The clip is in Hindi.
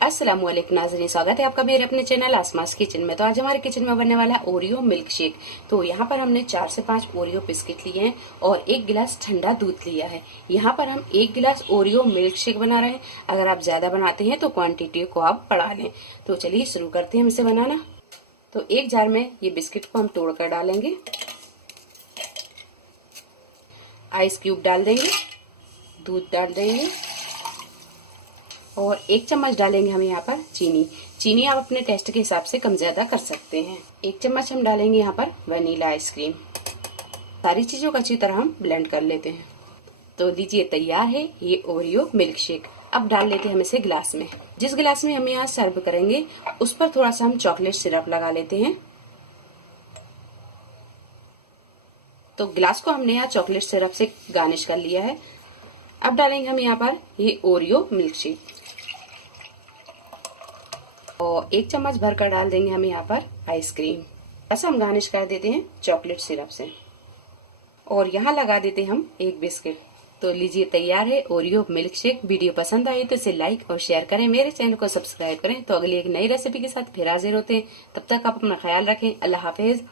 अस्सलाम वालेकुम नाज़रीन, स्वागत है आपका मेरे अपने चैनल आसमास किचन में। तो आज हमारे किचन में बनने वाला है ओरियो मिल्क शेक। तो यहाँ पर हमने 4 से 5 ओरियो बिस्किट लिए हैं और 1 गिलास ठंडा दूध लिया है। यहाँ पर हम 1 गिलास ओरियो मिल्क शेक बना रहे हैं। अगर आप ज्यादा बनाते हैं तो क्वांटिटी को आप बढ़ा लें। तो चलिए शुरू करते हैं हम इसे बनाना। तो एक जार में ये बिस्किट को हम तोड़ कर डालेंगे, आइस क्यूब डाल देंगे, दूध डाल देंगे और 1 चम्मच डालेंगे हम यहाँ पर चीनी आप अपने टेस्ट के हिसाब से कम ज्यादा कर सकते हैं। 1 चम्मच हम डालेंगे यहाँ पर वनीला आइसक्रीम। सारी चीजों को अच्छी तरह हम ब्लेंड कर लेते हैं। तो लीजिए तैयार है ये ओरियो मिल्क शेक। अब डाल लेते हैं हम इसे गिलास में। जिस गिलास में हम यहाँ सर्व करेंगे उस पर थोड़ा सा हम चॉकलेट सिरप लगा लेते हैं। तो गिलास को हमने यहाँ चॉकलेट सिरप से गार्निश कर लिया है। अब डालेंगे हम यहाँ पर ये ओरियो मिल्क शेक और 1 चम्मच भरकर डाल देंगे हम यहाँ पर आइसक्रीम। बस हम गार्निश कर देते हैं चॉकलेट सिरप से और यहाँ लगा देते हैं हम 1 बिस्किट। तो लीजिए तैयार है ओरियो मिल्क शेक। वीडियो पसंद आई तो इसे लाइक और शेयर करें, मेरे चैनल को सब्सक्राइब करें। तो अगली एक नई रेसिपी के साथ फिर हाजिर होते हैं। तब तक आप अपना ख्याल रखें। अल्लाह हाफिज।